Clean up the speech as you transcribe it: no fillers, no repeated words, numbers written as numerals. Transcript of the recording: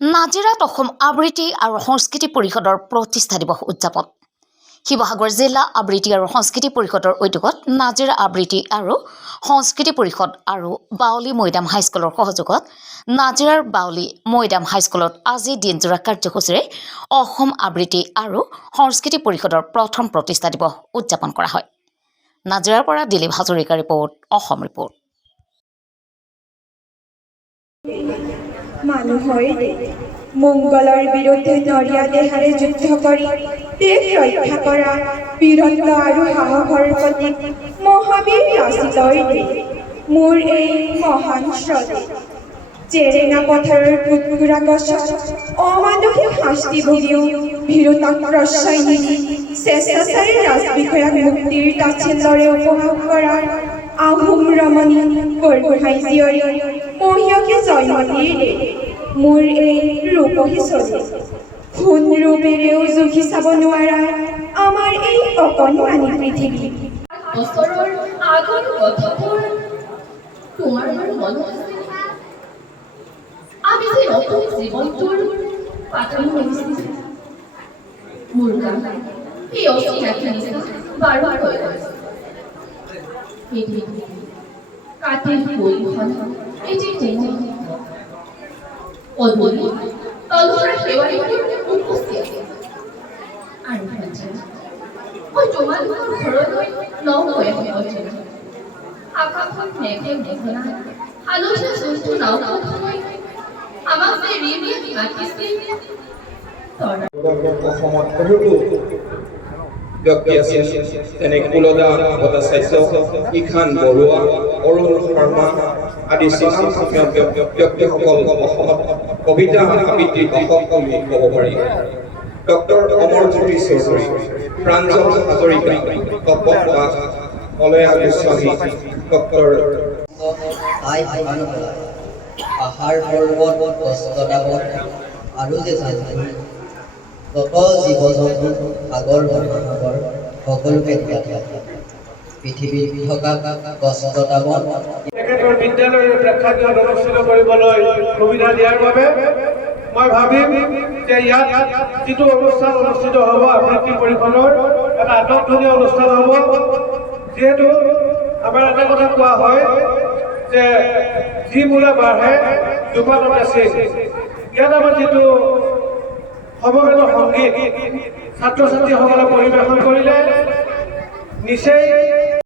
নাজিৰাত অসম আবৃত্তি আৰু সংস্কৃতি পৰিষদৰ প্ৰতিষ্ঠা দিৱস উদযাপন। শিৱসাগৰ জিলা আবৃত্তি আৰু সংস্কৃতি পৰিষদৰ উদ্যোগত নাজিৰা আবৃত্তি আৰু সংস্কৃতি পৰিষদ আৰু বাউলী মৈদাম হাইস্কুলৰ সহযোগত নাজিৰাৰ বাউলী মৈদাম হাইস্কুলত আজি দিনজোৰা কাৰ্যসূচীৰে অসম আবৃত্তি আৰু সংস্কৃতি পৰিষদৰ প্ৰথম প্ৰতিষ্ঠা দিৱস উদযাপন কৰা হয়। নাজিৰাৰ পৰা দিলীপ হাজৰিকাৰ ৰিপৰ্ট, অসম ৰিপৰ্ট। মানুহৰ মংগলৰ বিৰুদ্ধে নৰিয়া দেহাৰে যুদ্ধ কৰি দেশ ৰক্ষা কৰা বীৰত্ব আৰু সাহসৰ প্ৰতীক মহাবীৰ লাচিতৰ মোৰ এই মহান শ্ৰদ্ধা। জেৰেঙা পথাৰৰ কুকুৰা গছত অমানসিক শাস্তি ভুগিও ভীৰতাক প্ৰশ্ৰয় নিদি স্বেচ্ছাচাৰী ৰাজবিষয়াক মুক্তিৰ তাচ্ছিল্যৰে উপভোগ কৰা আহোম ৰমণী বৰগোহাঁই জীয়ৰী মহিয়সী জয়মতীৰ মোৰ এই ৰূপহী ছবি সোণ ৰূপেৰেও জুখি চাব নোৱাৰা আমাৰ এই অকণমানি পৃথিৱী। বছৰৰ আগৰ কথাবোৰ তোমাৰ মনত আছে? আমি যে নতুন জীৱনটোৰ পাতনি মেলিছিল। মোৰ গান এই অচিনাকি নিচিনা বাৰ হৈ গৈছে। কাটিল ফুলখন এটি টেঙা অদূলি তলৰা শেৱালিবোৰ উপস্থিত আৰু মই তোমালোকৰ ঘৰলৈ নগৈ আহিব। আকাশত মেঘে মেঘনা হালধীয়া চুলটো নাওখনলৈ আমাক যে ৰিমিয়াক মাতিছিল। অসমত বহুতো ব্যক্তি আছে, যেনে কুলদা ভট্টাচাৰ্য, ঈশান বৰুৱা, অৰুণ শৰ্মা আদি স্বনামধন্য ব্যক্তিসকল অসমত কবিতা আবৃত্তিৰ বাহক বুলি ক'ব পাৰি। ডক্টৰ অমৰজ্যোতি চৌধুৰী, প্ৰাঞ্জল হাজৰিকা, তপন দাস, মলয়া গোস্বামী, ডক্টৰ পাহাৰ পৰ্বত কষ্টদাবত আৰু যে যত জীৱ জন্তু সাগৰ মহাসাগৰ সকলোকে পৃথিৱীত থকা কষ্টদাবত তেখেতৰ বিদ্যালয়ৰ প্ৰেক্ষাগৃহত অনুষ্ঠিত কৰিবলৈ সুবিধা দিয়াৰ বাবে মই ভাবিম যে ইয়াত যিটো অনুষ্ঠান অনুষ্ঠিত হ'ব আবৃত্তি পৰিষদৰ এটা আটকধুনীয়া অনুষ্ঠান হ'ব। যিহেতু আমাৰ এটা কথা কোৱা হয় যে যি মূলা বাঢ়ে দুপাতত আছে। ইয়াত আমাৰ যিটো সমবেত সংগীত ছাত্ৰ ছাত্ৰীসকলে পৰিৱেশন কৰিলে নিচেই